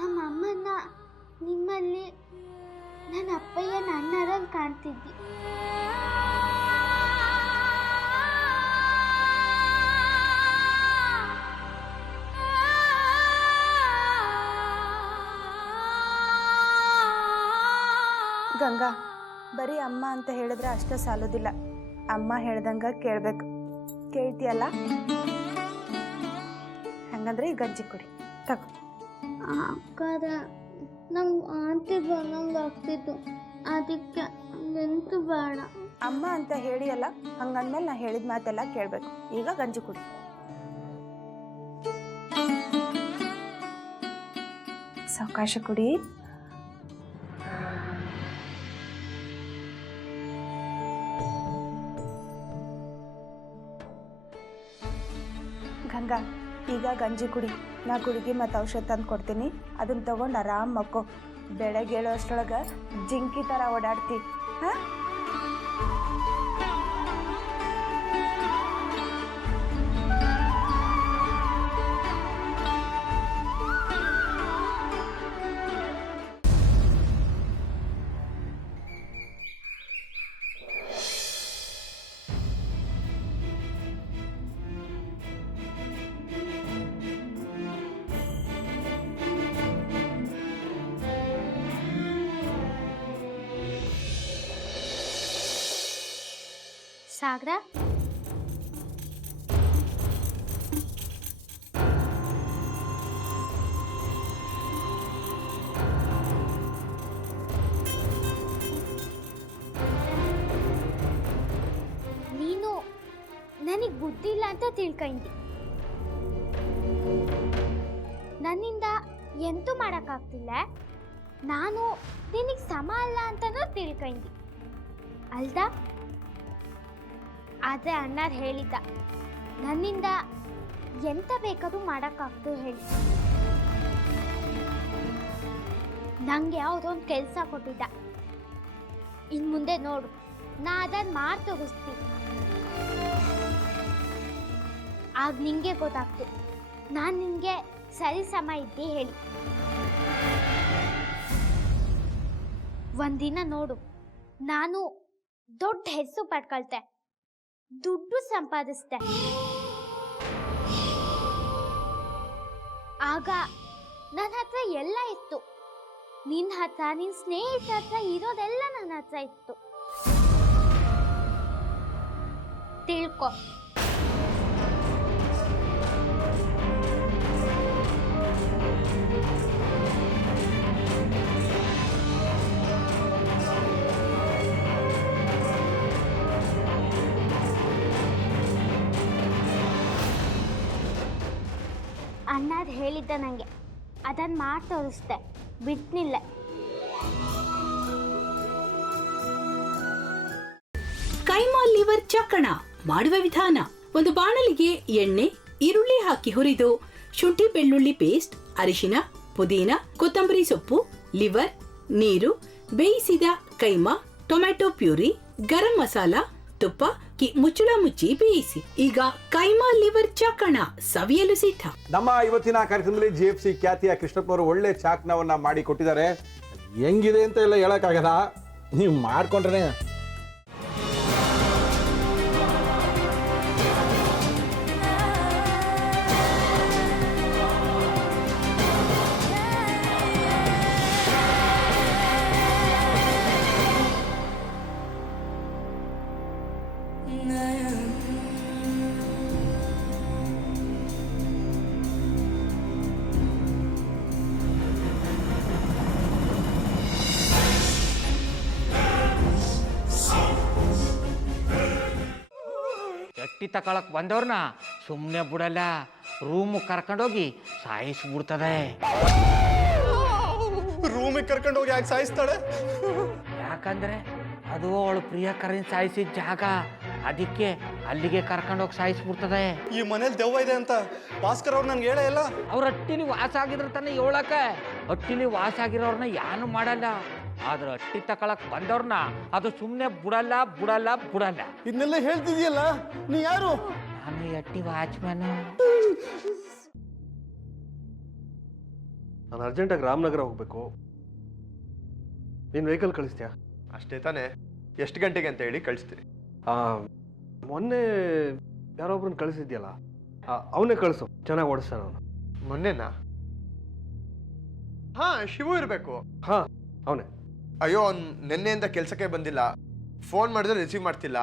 ನಮ್ಮ ಅಮ್ಮನ ನಿಮ್ಮಲ್ಲಿ ನನ್ನ ಅಪ್ಪಯ್ಯನ ಅಣ್ಣರಲ್ಲಿ ಕಾಣ್ತಿದ್ದಿ. ಗಂಗಾ, ಬರೀ ಅಮ್ಮ ಅಂತ ಹೇಳಿದ್ರೆ ಅಷ್ಟೇ ಸಾಲೋದಿಲ್ಲ. ಅಮ್ಮ ಹೇಳ್ದಂಗ ಕೇಳಬೇಕು. ಕೇಳ್ತೀಯಲ್ಲ? ಹಂಗಂದ್ರೆ ಈ ಗಂಜಿ ಕುಡಿ ತಗೋ. ಅಕ್ಕಾರ ನಂಗೆ ಆಂಟಿ ಬಂದಂಗೆ ಆಗ್ತಿತ್ತು, ಅದಕ್ಕೆ ಎಂತೂ ಬೇಡ. ಅಮ್ಮ ಅಂತ ಹೇಳಿಯಲ್ಲ, ಹಂಗಂದ್ಮೇಲೆ ನಾ ಹೇಳಿದ ಮಾತೆಲ್ಲ ಕೇಳಬೇಕು. ಈಗ ಗಂಜಿ ಕುಡಿ. ಸಾವಕಾಶ ಕುಡಿ. ಗಂಗಾ, ಈಗ ಗಂಜಿ ಕುಡಿ. ನಾ ಗುಳಿಗೆ ಮತ್ತು ಔಷಧ ತಂದು ಕೊಡ್ತೀನಿ, ಅದನ್ನ ತಗೊಂಡು ಆರಾಮ್ ಮಕ್ಕೋ. ಬೆಳಗ್ಗೆ ಹೇಳೋ ಅಷ್ಟರೊಳಗೆ ಜಿಂಕಿ ಥರ ಓಡಾಡ್ತಿ. ಹಾಂ? ಸಾಗರ, ನೀನು ನನಗೆ ಬುದ್ಧಿ ಇಲ್ಲ ಅಂತ ತಿಳ್ಕೊಂಡಿ. ನನ್ನಿಂದ ಎಂತೂ ಮಾಡೋಕ್ಕಾಗ್ತಿಲ್ಲ. ನಾನು ನಿನಗೆ ಸಮ ಅಲ್ಲ ಅಂತನೂ ತಿಳ್ಕೊಂಡಿ ಅಲ್ದಾ? ಆದರೆ ಅಣ್ಣಾರು ಹೇಳಿದ್ದ, ನನ್ನಿಂದ ಎಂತ ಬೇಕಾದ್ರೂ ಮಾಡೋಕ್ಕಾಗ್ತು ಹೇಳಿ. ನನಗೆ ಯಾವುದೊಂದು ಕೆಲಸ ಕೊಟ್ಟಿದ್ದ. ಇನ್ನು ಮುಂದೆ ನೋಡು, ನಾ ಅದನ್ನು ಮಾಡಿ ತೋರಿಸ್ತೀನಿ. ಆಗ ನಿಂಗೆ ಗೊತ್ತಾಗ್ತು ನಾನು ನಿನಗೆ ಸರಿ ಸಮ ಇದ್ದೆ ಹೇಳಿ. ಒಂದಿನ ನೋಡು, ನಾನು ದೊಡ್ಡ ಹೆಸರು ಪಡ್ಕೊಳ್ತೆ, ದುಡ್ಡು ಸಂಪಾದಿಸ್ದೆ. ಆಗ ನನ್ನ ಹತ್ರ ಎಲ್ಲ ಇತ್ತು. ನಿನ್ನ ಹತ್ರ, ನಿನ್ನ ಸ್ನೇಹಿತರ ಹತ್ರ ಇರೋದೆಲ್ಲ ನನ್ನ ಹತ್ರ ಇತ್ತು. ತಿಳ್ಕೊ. ಅಣ್ಣಾರು ಹೇಳಿದ್ದ ನನಗೆ, ಅದನ್ನು ಮಾಡಿ ತೋರಿಸ್ದೆ, ಬಿಡ್ನಿಲ್ಲ. ಕೈಮಾ ಲಿವರ್ ಚಕ್ಕಣ ಮಾಡುವ ವಿಧಾನ: ಒಂದು ಬಾಣಲಿಗೆ ಎಣ್ಣೆ, ಈರುಳ್ಳಿ ಹಾಕಿ ಹುರಿದು ಶುಂಠಿ ಬೆಳ್ಳುಳ್ಳಿ ಪೇಸ್ಟ್, ಅರಿಶಿನ, ಪುದೀನ, ಕೊತ್ತಂಬರಿ ಸೊಪ್ಪು, ಲಿವರ್, ನೀರು, ಬೇಯಿಸಿದ ಕೈಮಾ, ಟೊಮ್ಯಾಟೊ ಪ್ಯೂರಿ, ಗರಂ ಮಸಾಲ, ತುಪ್ಪ ಮುಚ್ಚಳ ಮುಚ್ಚಿ ಬೇಯಿಸಿ. ಈಗ ಕೈಮಾ ಲಿವರ್ ಚಾಕಣ ಸವಿಯಲು ಸಿದ್ಧ. ನಮ್ಮ ಇವತ್ತಿನ ಕಾರ್ಯಕ್ರಮದಲ್ಲಿ GFC ಖ್ಯಾತಿಯ ಕೃಷ್ಣಪ್ಪನವರು ಒಳ್ಳೆ ಚಾಕ್ನವನ್ನ ಮಾಡಿ ಕೊಟ್ಟಿದ್ದಾರೆ. ಹೆಂಗಿದೆ ಅಂತ ಎಲ್ಲ ಹೇಳಕ್ಕಾಗಲ್ಲ, ನೀವು ಮಾಡ್ಕೊಂಡ್ರೆ. ಎಟ್ಟಿ ತಕೊಳಕ್ ಬಂದವ್ರನ್ನ ಸುಮ್ಮನೆ ಬಿಡಲ್ಲ, ರೂಮ್ ಕರ್ಕೊಂಡೋಗಿ ಸಾಯಿಸ್ಬಿಡ್ತದೆ. ರೂಮಿಗೆ ಕರ್ಕೊಂಡೋಗಿ ಯಾಕೆ ಸಾಯಿಸ್ತಾಳೆ? ಯಾಕಂದ್ರೆ ಅದು ಅವಳು ಪ್ರಿಯಕರನ್ ಸಾಯಿಸಿದ ಜಾಗ, ಅದಕ್ಕೆ ಅಲ್ಲಿಗೆ ಕರ್ಕೊಂಡೋಗಿ ಸಾಯಿಸ್ಬಿಡ್ತದೆ. ಈ ಮನೇಲಿ ದೆವ್ವ ಇದೆ ಅಂತ ಭಾಸ್ಕರ್ ಅವ್ರು ನನ್ಗೆ ಹೇಳೇ ಇಲ್ಲ. ಅವ್ರ ಹಟ್ಟಿಲಿ ವಾಸ ಆಗಿದ್ರ ತಾನೆ ಹೇಳಕ. ಹಟ್ಟಿಲಿ ವಾಸ ಆಗಿರೋರ್ನ ಯಾನು ಮಾಡಲ್ಲ, ಆದ್ರೆ ಹಟ್ಟಿ ತಕೊಳಕ್ ಬಂದವ್ರನ್ನ ಅದು ಸುಮ್ಮನೆ ಬಿಡಲ್ಲ ಬಿಡಲ್ಲ ಬಿಡಲ್ಲ. ಇದನ್ನೆಲ್ಲ ಹೇಳ್ತಿದ್ಯಲ್ಲ, ನೀ ಯಾರು? ನಾನು ಹಟ್ಟಿ ವಾಚ್ಮ್ಯಾನ್. ನಾನು ಅರ್ಜೆಂಟಾಗಿ ರಾಮನಗರ ಹೋಗ್ಬೇಕು. ನೀನು ವೆಹಿಕಲ್ ಕಳಿಸ್ತೀಯಾ? ಅಷ್ಟೇ ತಾನೇ. ಎಷ್ಟು ಗಂಟೆಗೆ ಅಂತ ಹೇಳಿ ಕಳಿಸ್ತೀನಿ. ಮೊನ್ನೆ ಯಾರೊಬ್ರನ್ನ ಕಳಿಸಿದ್ಯಲ್ಲ, ಅವನೇ ಕಳಿಸು, ಚೆನ್ನಾಗಿ ಓಡಿಸ್ತಾನ ಅವನು. ಮೊನ್ನೆನಾ? ಹಾಂ, ಶಿವು ಇರಬೇಕು. ಹಾಂ, ಅವನೇ. ಅಯ್ಯೋ, ಅವ್ನು ನಿನ್ನೆಯಿಂದ ಕೆಲಸಕ್ಕೆ ಬಂದಿಲ್ಲ. ಫೋನ್ ಮಾಡಿದ್ರೆ ರಿಸೀವ್ ಮಾಡ್ತಿಲ್ಲ.